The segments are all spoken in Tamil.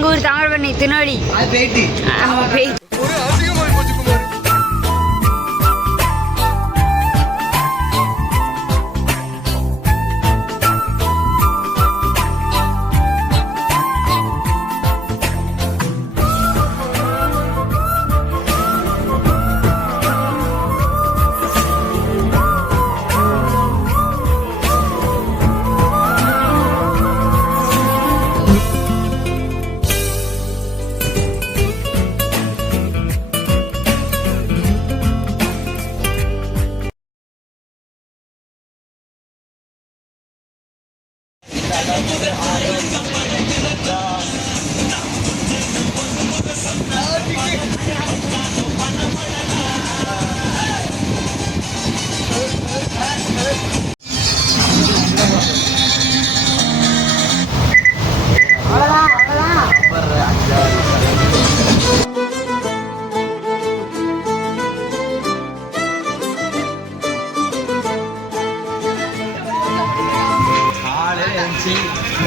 எங்க ஊர் தாமிரபரணி திருநெல்வேலி.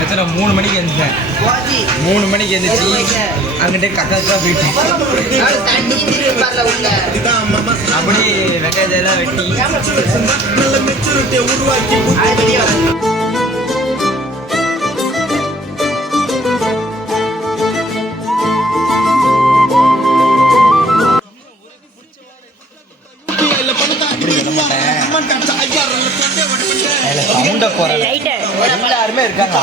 எத்தனை 3 மணிக்கு எழுந்துட்டேன். 3 மணிக்கு எழுந்துச்சு அங்கிட்டே கக்கா போயிட்டேன். அப்படி வெங்காயத்தெல்லாம் வெட்டி எல்லாருமே இருக்காங்க.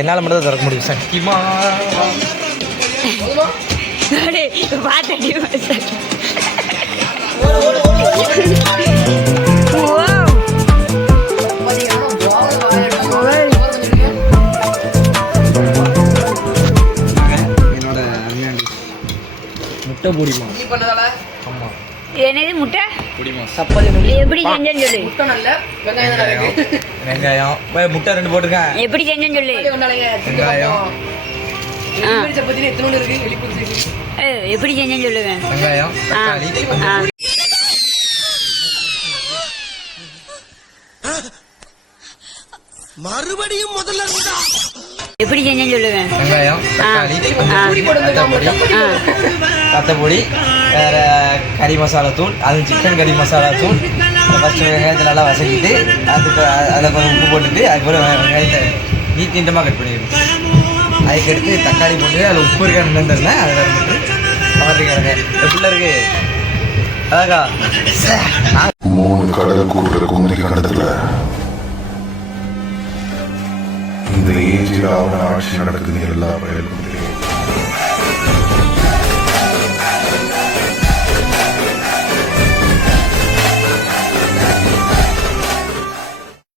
என்னால மட்டும் தான் திறக்க முடியும். சத்தியமா முட்டை பொடிமா. ஆமா என்னது முட்டை பொடிமா? சப்பாத்தி எப்படி செஞ்சேன்னு சொல்லு. முட்டை நல்ல வெங்காயம் முட்டை 2 போட்டுருக்கேன். எப்படி செஞ்சேன்னு சொல்லு. வெங்காயம் சப்பாத்தி எத்தனை இருக்கு எப்படி செஞ்சேன்னு சொல்லுங்க. வெங்காயம் தக்காளி மறுபடியும் முதல்ல எப்படி செஞ்சேன்னு சொல்லுங்க. வெங்காயம் தக்காளி தத்தப்பொடி வேற கறி மசாலா தூள், அது சிக்கன் கறி மசாலா தூள். ஃபஸ்ட்டு வெங்காயத்தை நல்லா வசக்கிட்டு அதுக்கு அதில் கொஞ்சம் உப்பு போட்டுட்டு அதுக்கப்புறம் வெங்காயத்தை நீட்டமாக கட் பண்ணிடுங்க. அதுக்கடுத்து தக்காளி போட்டு அதில் உப்பு இருக்கான்னு தெரியல அதை வேறு போட்டு பார்த்துக்காருங்க. எப்படில இருக்கு அழகா 3 கடல் கூடுற குமரி கண்டத்துல இந்த ஏஜில் அவன ஆட்சி நடக்குதுன்னு எல்லா பயனும் தெரியும்.